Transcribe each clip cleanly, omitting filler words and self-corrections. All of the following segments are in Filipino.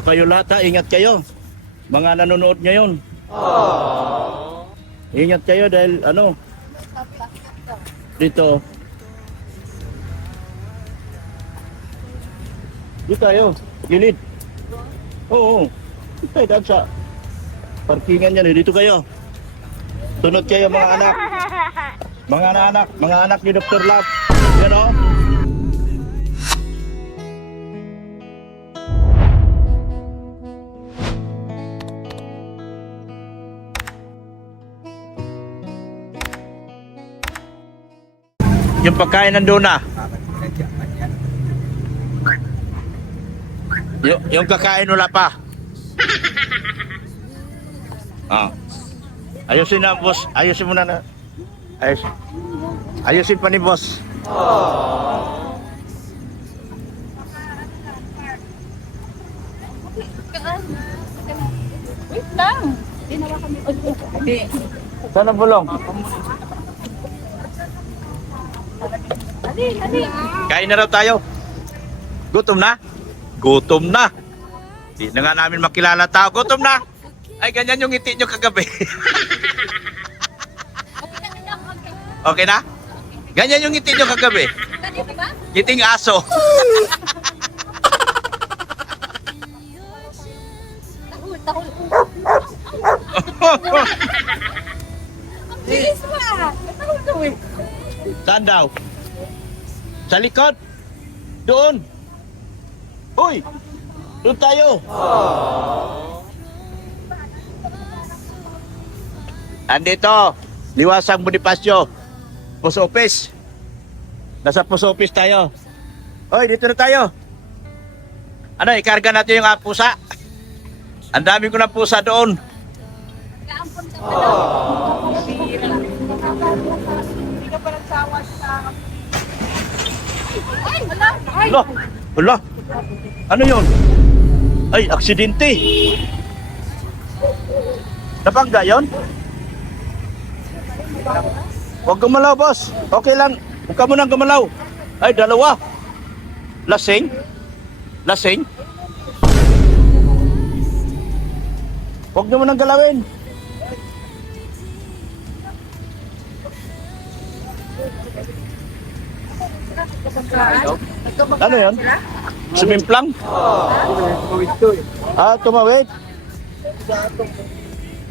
Kayo lahat ha, ingat kayo. Mga nanonood ngayon. Ingat kayo dahil ano, dito. Dito tayo, gilid. Oo, dito tayo daan sa parkingan yan. Dito kayo. Tunod kayo mga anak. Mga anak ni Dr. Love. Yan o. Yung pagkain nandun na. Yung kakain wala pa. Ayusin na boss. Ayusin muna na. Ayusin pa ni boss. Wait lang. Ginawa kami. Saan ang bulong? Dali. Kain na raw tayo. Gutom na? Gutom na. Di na nga namin makilala tao. Gutom na. Ay, ganyan yung ngiti nyo kagabi. Okay na? Ganyan yung ngiti nyo kagabi. Ngiting aso. Tahol. Bilis pa. Tahol. Saan daw? Sa likod? Doon. Uy! Doon tayo. Andito. Liwasang Bonifacio. Post office. Nasa post office tayo. Uy, dito na tayo. Ano, ikarga natin yung pusa. Ang dami ko ng pusa doon. Kaampon ka pa. Hindi ka pa nagsawa sa... Ay, wala. Wala. Ano yun? Ay, aksidente. Napangga yun? Huwag gumalaw, boss. Okay lang. Huwag ka munang gumalaw. Ay, dalawa. Lasing? Huwag nyo munang galawin. Ano yun? Sumimplang? Tumawid.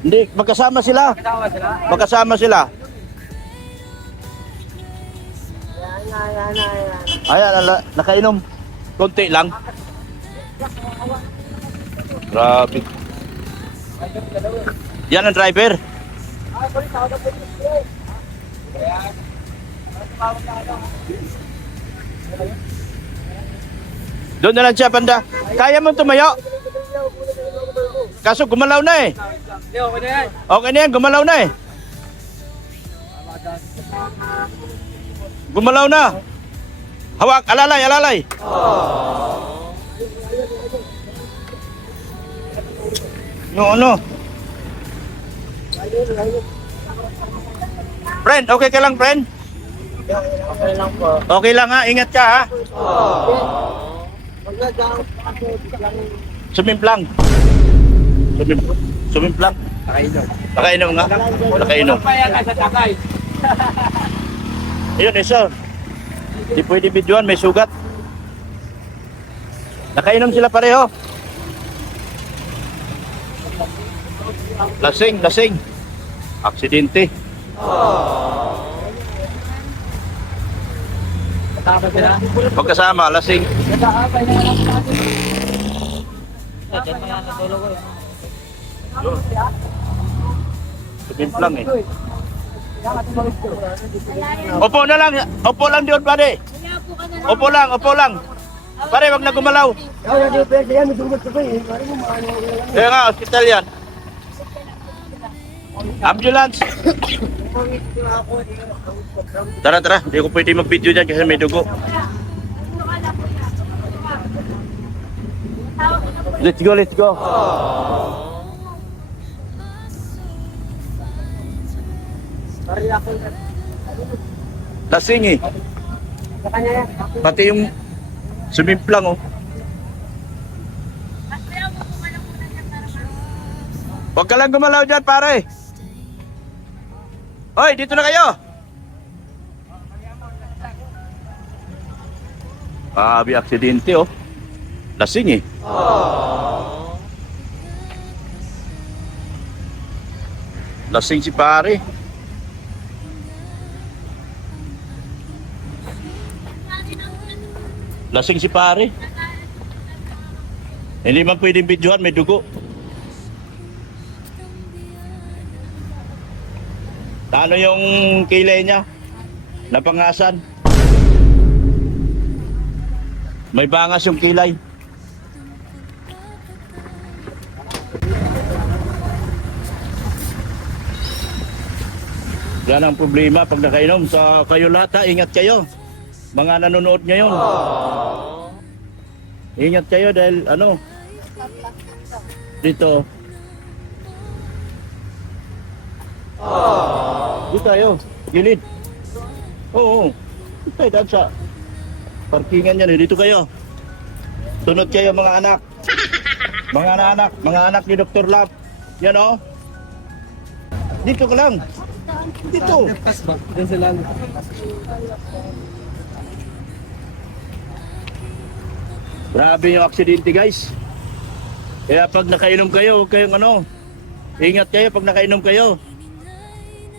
Hindi, magkasama sila. Ayan, nakainom. Konti lang. Grabe. Yan ang driver. Doon na lang siya, banda. Kaya mo tumayo? Kaso gumalaw na eh. Okay na yan, gumalaw na eh. Gumalaw na. Hawak, alalay. Ano? Friend, okay ka lang, friend? Okay lang po. Okay lang ha, ingat ka ha. Sumimplang. Nakainom nga. Nakainom. Ayun, sir. Di pwede videoan, may sugat. Nakainom sila pareho. Lasing. Aksidente. Pagkasama, lasing. Sumimplang eh. Upo lang diyon, pare. Upo lang. Pare, wag na gumalaw. Kaya nga, hospital yan. Ambulance. Tara. Hindi ko pwede mag-video dyan kasi may dugo. Let's go. Lasing eh. Pati yung sumimplang oh. Huwag ka lang gumalaw dyan, pare. Hoy, dito na kayo. Abi aksidente, oh. Lasing, eh. Lasing si pare. Lasing si pare. Hindi man pwedeng videohan, may dugo. Talo yung kilay niya. Napangasan. May bangas yung kilay. Yan ang problema pag nakainom. Sa kayo lahat ha, ingat kayo. Mga nanonood ngayon. Ingat kayo dahil ano, dito. Dito tayo, gilid. Oo, dito tayo daan sa parkingan yan. Dito kayo. Sunod kayo mga anak. Mga anak ni Dr. Lab. Yan o. Dito ka lang. Dito. Grabe yung aksidente, guys. Kaya pag nakainom kayo, huwag kayong ano. Ingat kayo pag nakainom kayo.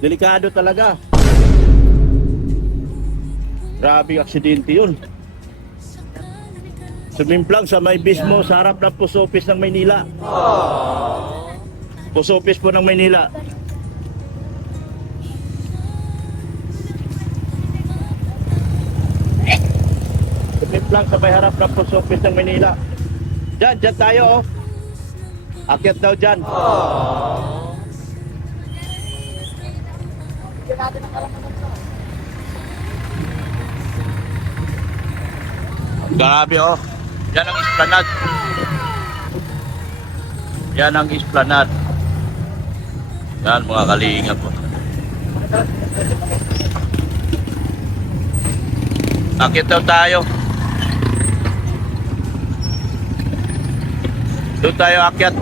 Delikado talaga. Grabe yung aksidente yun. Sumimplang sa may mismo sa harap ng post office ng Maynila. Post office po ng Maynila. Sumimplang sa may harap ng post office ng Maynila. Diyan tayo, oh. Akyat daw dyan. Grabe, oh. Yan ang esplanade. Yan ang esplanade. Yan mga kalingap po. Akit daw tayo. Doon tayo akyat.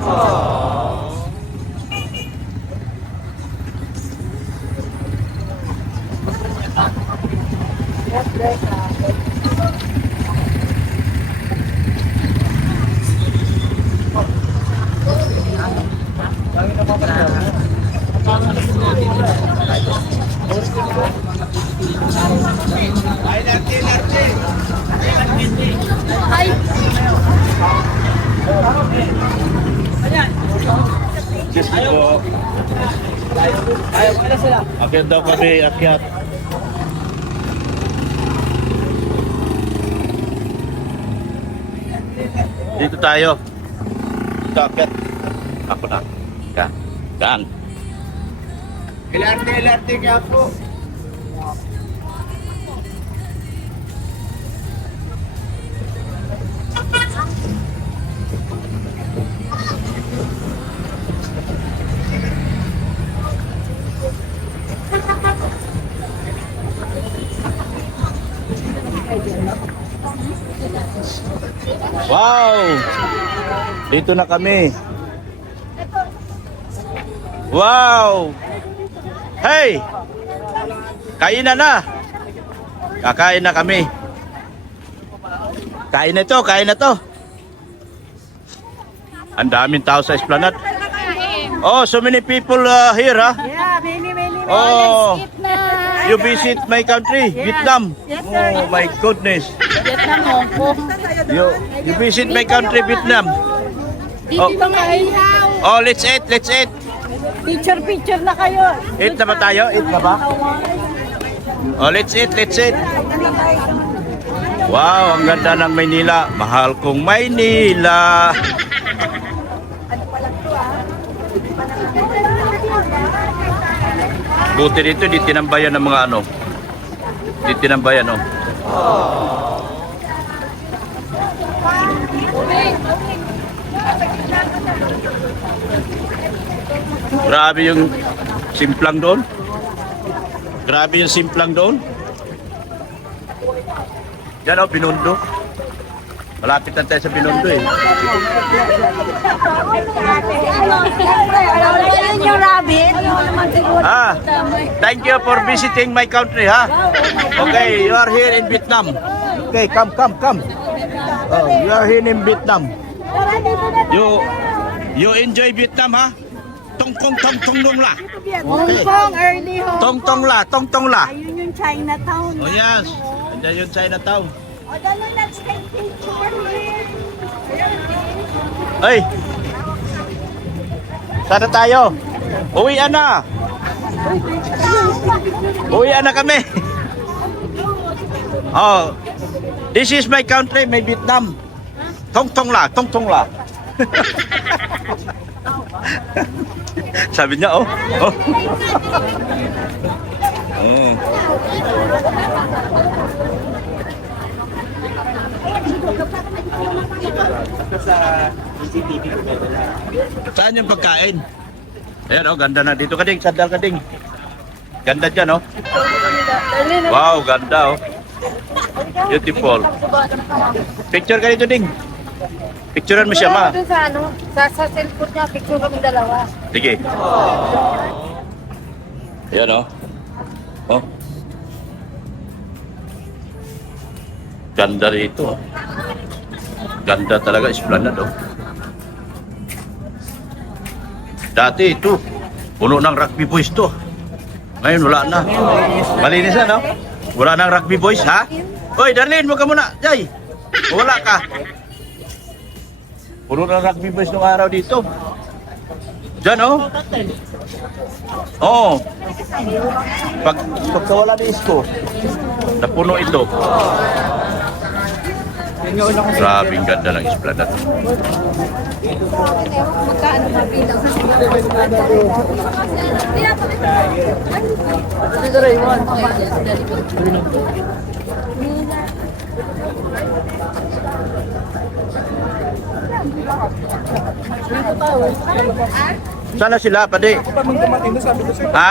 Ay, Diyos ko. Akyat daw kami, akyat. Dito tayo. Dito akyat. Ako na. Gaan. LRT nga po. Wow! Dito na kami. Wow! Hey! Kainan na. Kakain na kami. Kain na to, kain na to. Ang daming tao sa esplanade. Oh, so many people here, ha? yeah, many. Oh, Let's eat na. you visit my country, Vietnam. Yes, sir. Oh my goodness. Vietnam, Hong Kong. You visit my country, Vietnam. Dito ba kayo? Oh, let's eat, let's eat. Picture na kayo. Eat na ba tayo? Eat na ba? Oh, let's eat, let's eat. Wow, ang ganda ng Maynila. Mahal kong Maynila. Buti dito, di tinambayan ng mga ano. Di tinambayan, oh. Grabe yung simplang doon. Grabe yung simplang doon. Yan, oh, Binondo. Malapit na tayo sa Binondo, eh. Ayun yung rabbit. Thank you for visiting my country, ha? Okay, you are here in Vietnam. Okay, come. Oh, you are here in Vietnam. You enjoy Vietnam, ha? Tong dong la. Hong Kong, early Hong Tong la. Ayun yung Chinatown. Oh yes. Andiyan yung Chinatown. O, dalo, let's take picture here. Ay! Sana tayo? Uwian na! Uwian na kami! Oh, this is my country, my Vietnam. Tong la. Sabi niya, oh. Mm. Saan yung pagkain? Ayan, oh, ganda na dito. Kading, sandal kading. Ganda dyan, oh. Wow, ganda, oh. Beautiful. Picture ka dito, Ding. Picturean mo siya, ma. Doon sa ano, sa cellphone niya, picture kami dalawa. Sige. Ayan, oh. Oh. Ganda rito. Ganda talaga, esplanade, oh. Dati ito, puno ng rugby boys to. Ngayon wala na. Malinis na, no? Wala nang rugby boys, ha? Hoy, Darlene, mo ka muna. Jay, wala ka. Puno ng rugby boys nung araw dito. Diyan, oh. Oo. Pag wala ni Isko, napuno ito. Grabing ganda ng esplanade. Magkaano mabilang? Sana sila, pade? Ha?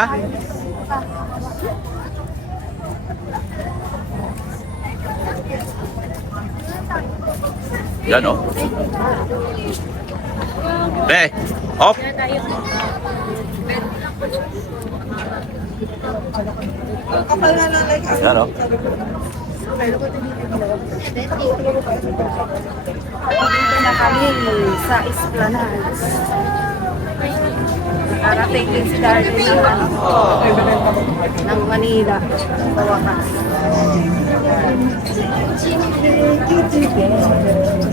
Yan, oh. Be, off. Yan, oh. Na kami sa Esplanade. Nakarating din si Darlene ng Manila sa wakas.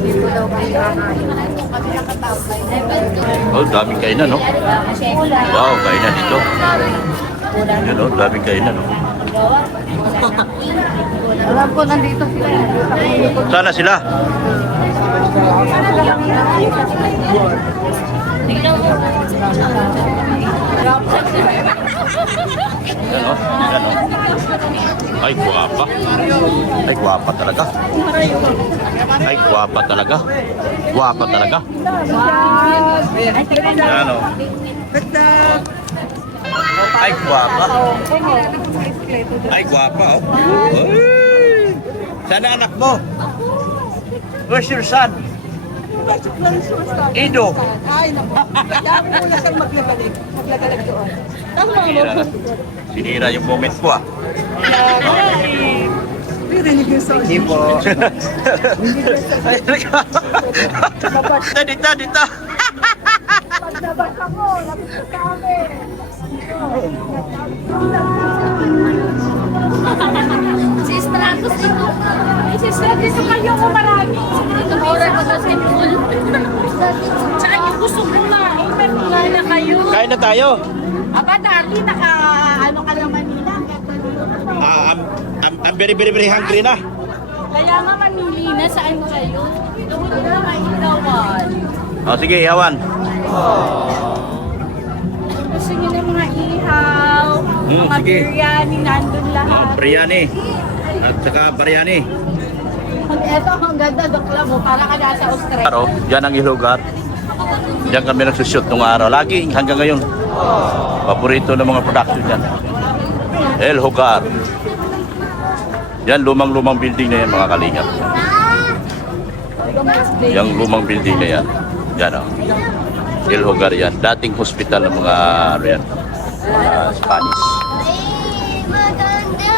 Dito daw kami kakain. Oh, daming kainan, no? Wow, kainan dito. Yan, oh, daming kainan, no? Alam ko nandito sila. Sana sila. Yan, oh. Yan, oh. Ay, guwapa. Ay, guwapa talaga. Ay, guwapa talaga. Guwapa talaga. Yan, oh. Ay, guwapa. Ay, guwapa, oh. Uy! Sana anak mo? Where's your son? Ido. Ay, naku. Dami mo na siyang maglagalag doon. Sinira na. Sinira yung moment ko, ah. Hindi po. Dito, dito. Paglabas ako, lapit sa kami. Si Stratus dito. Si Stratus kayo ko marami. Tumura ko sa cellphone. Tsaka yung gusto ko na. Meron na kayo. Kain na tayo. Aba, dati ano ka ng Manila. I'm very hungry na. Kaya nga mamili na saan kayo. Doon na mailawan. O, sige, ihawan. Gusto niyo ng mga ihaw, mga sige. biryani, nandun lahat. Biryani. At saka biryani. Ito, ang ganda, dokla mo, para ka nasa Australia. Araw, yan ang ilugar. Diyan kami nagsushoot nung araw. Lagi, hanggang ngayon. Paborito ng mga production yan. El Hogar. Yan, lumang-lumang building na yan, mga kalingap. Yang lumang building na yan. Yan, oh. El Hogar yan. Dating hospital ng mga, ano yan, mga Spanish. Ay, maganda.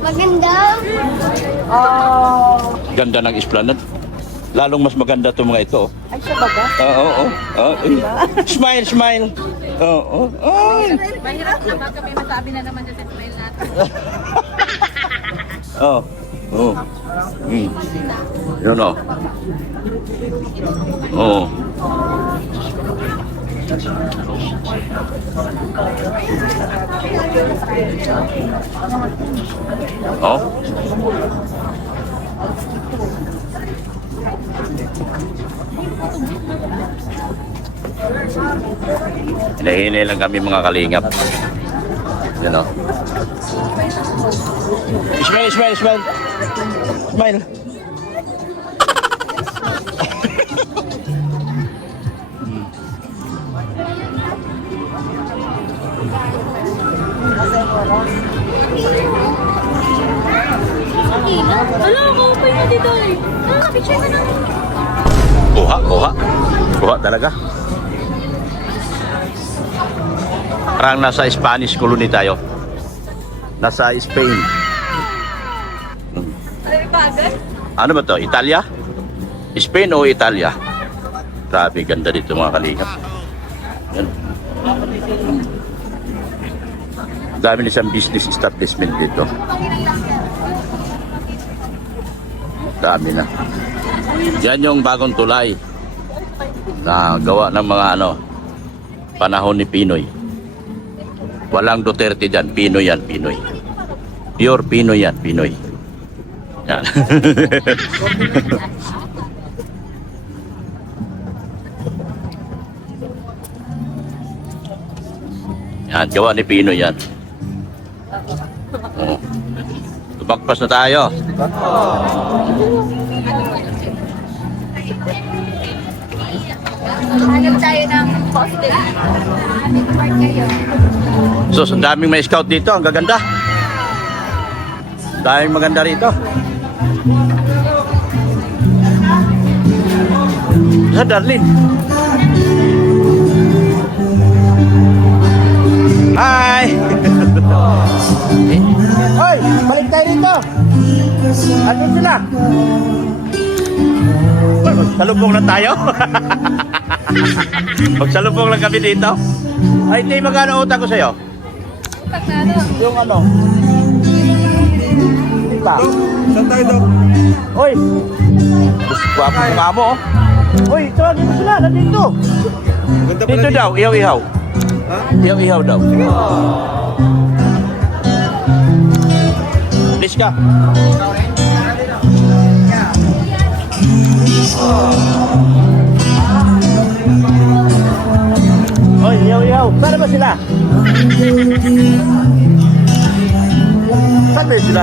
Maganda. Ganda ng esplanade. Lalong mas maganda itong mga ito. Ay, siya ba ba? Oo. Smile, smile. Oo. Mahirap na baka may masabi na naman sa smile natin. Oo. Oo. Yun o. Oo. Oh. Hinahinay lang kami mga kalingap. Yan o. Smile, smile, smile. Smile. Wala, okay na dito eh. Picture ka na. Kuha talaga. Parang nasa Spanish colony tayo. Nasa Spain. Ay, bagay. Ano ba to? Italia? Spain o Italia? Grabe, ganda dito mga kalingap. Yan. Dami na isang business establishment dito. Dami na. Yan yung bagong tulay na gawa ng mga panahon ni Pinoy. Walang Duterte dyan. Pinoy yan, Pinoy. Pure Pinoy yan, Pinoy. Yan. Yan, gawa ni Pinoy yan. Oh. Tubagpas na tayo. Hanap tayo ng poste. Report kayo. So, ang daming may scout dito. Ang gaganda. Daming maganda rito. Sa Darlene. Hi! Hoy! Balik tayo rito! Ano sila? Magsalubong na tayo? Magsalubong lang kami dito? Ay, hindi, magkano utang ko sa'yo? Utang na ano? Yung ano? Dito. Saan tayo, Dok? Hoy! Gusto ko nga mo, oh. Hoy, tawagin mo sila, nandito. Ganda pala Dito daw, ihaw-ihaw. Ha? Ihaw-ihaw daw. Please ka. Hoy, ihaw-ihaw. Saan ba sila? Saan ba sila?